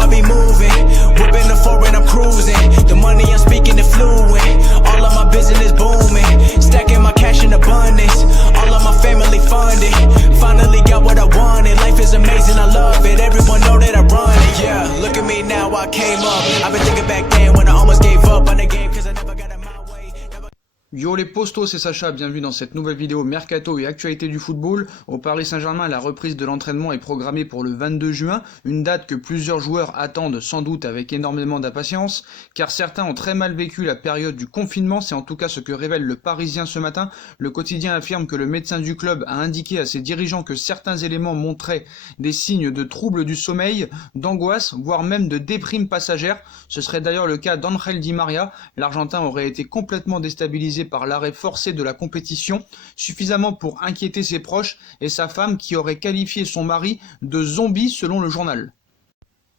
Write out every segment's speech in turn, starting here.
I be moving. Whipping the foreign, I'm cruising. The money I'm speaking is fluent. All of my business booming. Stacking my cash in abundance. All of my family funded. Finally got what I wanted. Life is amazing, I love it. Everyone know that I run it. Yeah, look at me now, I came up. I've been thinking back then when I almost gave up on the game cause I never got in my way. Yo les postos, c'est Sacha, bienvenue dans cette nouvelle vidéo Mercato et actualité du football. Au Paris Saint-Germain, la reprise de l'entraînement est programmée pour le 22 juin, une date que plusieurs joueurs attendent sans doute avec énormément d'impatience, car certains ont très mal vécu la période du confinement, c'est en tout cas ce que révèle le Parisien ce matin. Le quotidien affirme que le médecin du club a indiqué à ses dirigeants que certains éléments montraient des signes de troubles du sommeil, d'angoisse, voire même de déprime passagère. Ce serait d'ailleurs le cas d'Angel Di Maria. L'Argentin aurait été complètement déstabilisé par l'arrêt forcé de la compétition, suffisamment pour inquiéter ses proches et sa femme qui aurait qualifié son mari de zombie selon le journal.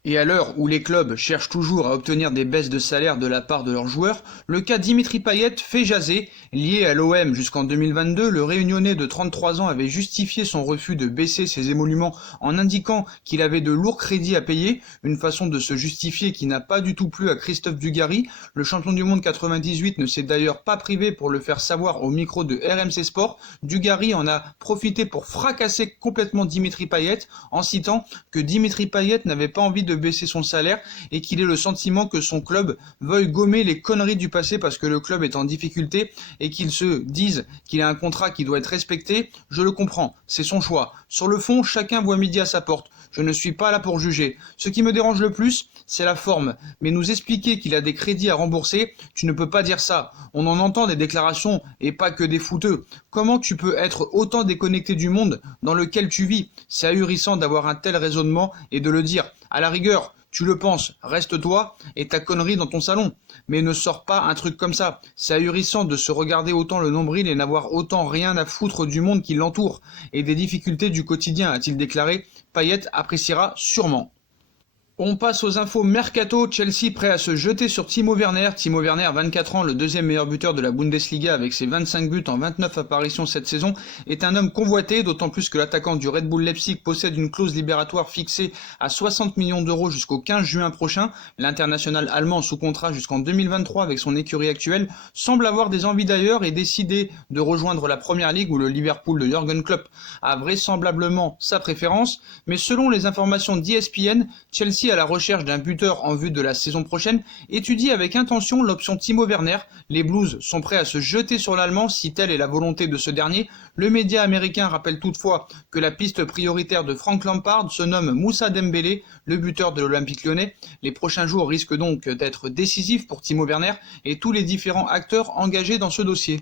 Et à l'heure où les clubs cherchent toujours à obtenir des baisses de salaire de la part de leurs joueurs, le cas Dimitri Payet fait jaser. Lié à l'OM jusqu'en 2022, le Réunionnais de 33 ans avait justifié son refus de baisser ses émoluments en indiquant qu'il avait de lourds crédits à payer, une façon de se justifier qui n'a pas du tout plu à Christophe Dugarry. Le champion du monde 98 ne s'est d'ailleurs pas privé pour le faire savoir au micro de RMC Sport. Dugarry en a profité pour fracasser complètement Dimitri Payet en citant que Dimitri Payet n'avait pas envie de baisser son salaire et qu'il ait le sentiment que son club veuille gommer les conneries du passé parce que le club est en difficulté et qu'il se dise qu'il a un contrat qui doit être respecté. Je le comprends, c'est son choix. Sur le fond, chacun voit midi à sa porte. Je ne suis pas là pour juger. Ce qui me dérange le plus, c'est la forme. Mais nous expliquer qu'il a des crédits à rembourser, tu ne peux pas dire ça. On en entend des déclarations et pas que des fouteux. Comment tu peux être autant déconnecté du monde dans lequel tu vis? C'est ahurissant d'avoir un tel raisonnement et de le dire. À la rigueur, tu le penses, reste-toi et ta connerie dans ton salon. Mais ne sors pas un truc comme ça. C'est ahurissant de se regarder autant le nombril et n'avoir autant rien à foutre du monde qui l'entoure et des difficultés du quotidien, a-t-il déclaré. Payet appréciera sûrement. On passe aux infos Mercato. Chelsea prêt à se jeter sur Timo Werner. Timo Werner, 24 ans, le deuxième meilleur buteur de la Bundesliga avec ses 25 buts en 29 apparitions cette saison, est un homme convoité, d'autant plus que l'attaquant du Red Bull Leipzig possède une clause libératoire fixée à 60 millions d'euros jusqu'au 15 juin prochain. L'international allemand sous contrat jusqu'en 2023 avec son écurie actuelle semble avoir des envies d'ailleurs et décider de rejoindre la Première Ligue où le Liverpool de Jürgen Klopp a vraisemblablement sa préférence. Mais selon les informations d'ESPN, Chelsea à la recherche d'un buteur en vue de la saison prochaine, étudie avec intention l'option Timo Werner. Les Blues sont prêts à se jeter sur l'Allemand si telle est la volonté de ce dernier. Le média américain rappelle toutefois que la piste prioritaire de Frank Lampard se nomme Moussa Dembélé, le buteur de l'Olympique Lyonnais. Les prochains jours risquent donc d'être décisifs pour Timo Werner et tous les différents acteurs engagés dans ce dossier.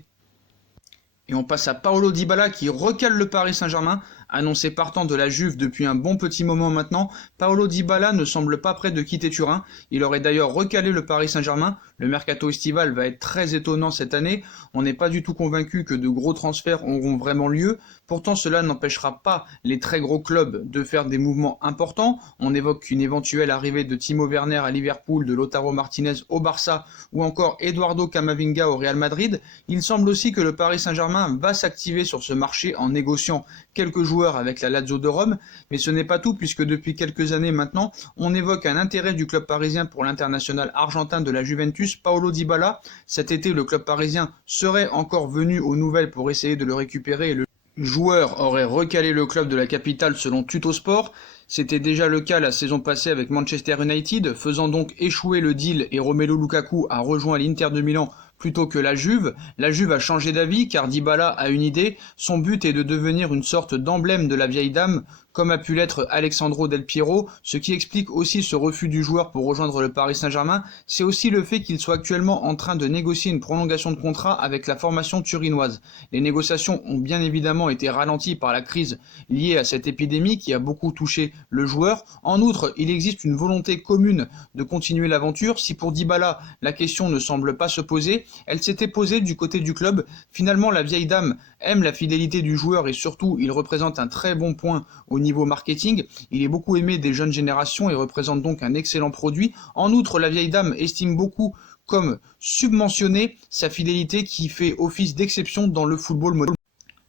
Et on passe à Paulo Dybala qui recale le Paris Saint-Germain. Annoncé partant de la Juve depuis un bon petit moment maintenant, Paulo Dybala ne semble pas prêt de quitter Turin. Il aurait d'ailleurs recalé le Paris Saint-Germain. Le mercato estival va être très étonnant cette année. On n'est pas du tout convaincu que de gros transferts auront vraiment lieu. Pourtant, cela n'empêchera pas les très gros clubs de faire des mouvements importants. On évoque une éventuelle arrivée de Timo Werner à Liverpool, de Lautaro Martinez au Barça ou encore Eduardo Camavinga au Real Madrid. Il semble aussi que le Paris Saint-Germain va s'activer sur ce marché en négociant quelques joueurs avec la Lazio de Rome, mais ce n'est pas tout puisque depuis quelques années maintenant, on évoque un intérêt du club parisien pour l'international argentin de la Juventus, Paulo Dybala. Cet été, le club parisien serait encore venu aux nouvelles pour essayer de le récupérer et le joueur aurait recalé le club de la capitale selon Tuttosport. C'était déjà le cas la saison passée avec Manchester United, faisant donc échouer le deal et Romelu Lukaku a rejoint l'Inter de Milan plutôt que la Juve. La Juve a changé d'avis car Dybala a une idée, son but est de devenir une sorte d'emblème de la vieille dame, comme a pu l'être Alexandro Del Piero. Ce qui explique aussi ce refus du joueur pour rejoindre le Paris Saint-Germain, c'est aussi le fait qu'il soit actuellement en train de négocier une prolongation de contrat avec la formation turinoise. Les négociations ont bien évidemment été ralenties par la crise liée à cette épidémie qui a beaucoup touché le joueur. En outre, il existe une volonté commune de continuer l'aventure. Si pour Dybala, la question ne semble pas se poser, elle s'était posée du côté du club. Finalement, la vieille dame aime la fidélité du joueur et surtout, il représente un très bon point au niveau marketing. Il est beaucoup aimé des jeunes générations et représente donc un excellent produit. En outre, la vieille dame estime beaucoup comme submentionner sa fidélité qui fait office d'exception dans le football moderne.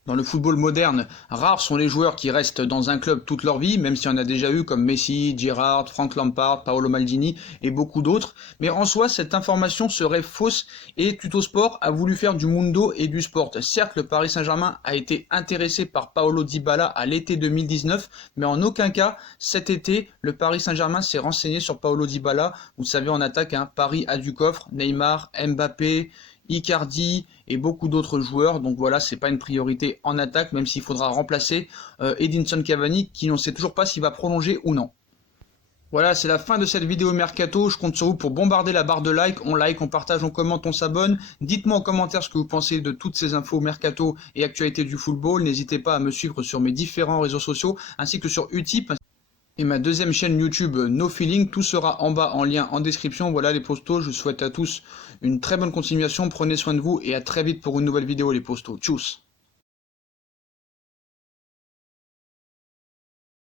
Dans le football moderne, rares sont les joueurs qui restent dans un club toute leur vie, même s'il y en a déjà eu comme Messi, Gerrard, Frank Lampard, Paolo Maldini et beaucoup d'autres. Mais en soi, cette information serait fausse et Tuttosport a voulu faire du mundo et du sport. Certes, le Paris Saint-Germain a été intéressé par Paulo Dybala à l'été 2019, mais en aucun cas, cet été, le Paris Saint-Germain s'est renseigné sur Paulo Dybala. Vous savez, en attaque, Paris a du coffre, Neymar, Mbappé, Icardi et beaucoup d'autres joueurs, donc voilà, c'est pas une priorité en attaque, même s'il faudra remplacer Edinson Cavani, qui on sait toujours pas s'il va prolonger ou non. Voilà, c'est la fin de cette vidéo Mercato, je compte sur vous pour bombarder la barre de like, on partage, on commente, on s'abonne. Dites-moi en commentaire ce que vous pensez de toutes ces infos Mercato et actualités du football, n'hésitez pas à me suivre sur mes différents réseaux sociaux, ainsi que sur Utip. Et ma deuxième chaîne YouTube No Feeling, tout sera en bas en lien en description. Voilà les postos, je souhaite à tous une très bonne continuation, prenez soin de vous et à très vite pour une nouvelle vidéo les postos. Tchuss.